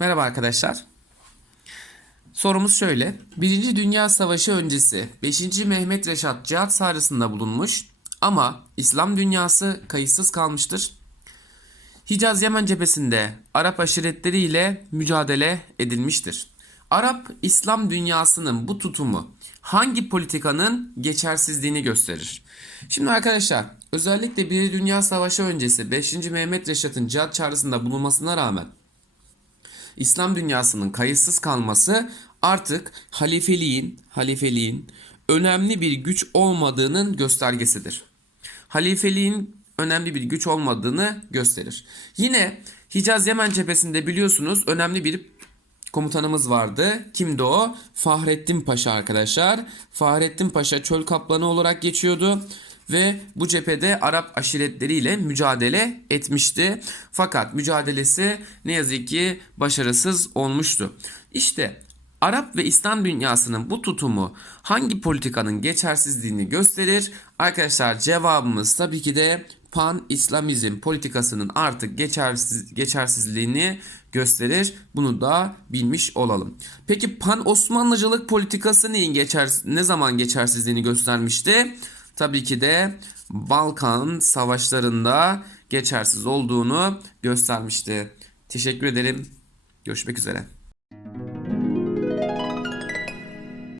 Merhaba arkadaşlar. Sorumuz şöyle. Birinci Dünya Savaşı öncesi 5. Mehmet Reşat cihat sahasında bulunmuş ama İslam dünyası kayıtsız kalmıştır. Hicaz Yemen cephesinde Arap aşiretleri ile mücadele edilmiştir. Arap İslam dünyasının bu tutumu hangi politikanın geçersizliğini gösterir? Şimdi arkadaşlar özellikle 1. Dünya Savaşı öncesi 5. Mehmet Reşat'ın cihat çağrısında bulunmasına rağmen İslam dünyasının kayıtsız kalması artık halifeliğin, halifeliğin önemli bir güç olmadığının göstergesidir. Halifeliğin önemli bir güç olmadığını gösterir. Yine Hicaz Yemen cephesinde biliyorsunuz önemli bir komutanımız vardı. Kimdi o? Fahrettin Paşa arkadaşlar. Fahrettin Paşa çöl kaplanı olarak geçiyordu ve bu cephede Arap aşiretleriyle mücadele etmişti. Fakat mücadelesi ne yazık ki başarısız olmuştu. İşte Arap ve İslam dünyasının bu tutumu hangi politikanın geçersizliğini gösterir? Arkadaşlar cevabımız tabii ki de pan İslamizm politikasının artık geçersiz, geçersizliğini gösterir. Bunu da bilmiş olalım. Peki pan Osmanlıcılık politikası neyin geçer ne zaman geçersizliğini göstermişti? Tabii ki de Balkan savaşlarında geçersiz olduğunu göstermişti. Teşekkür ederim. Görüşmek üzere.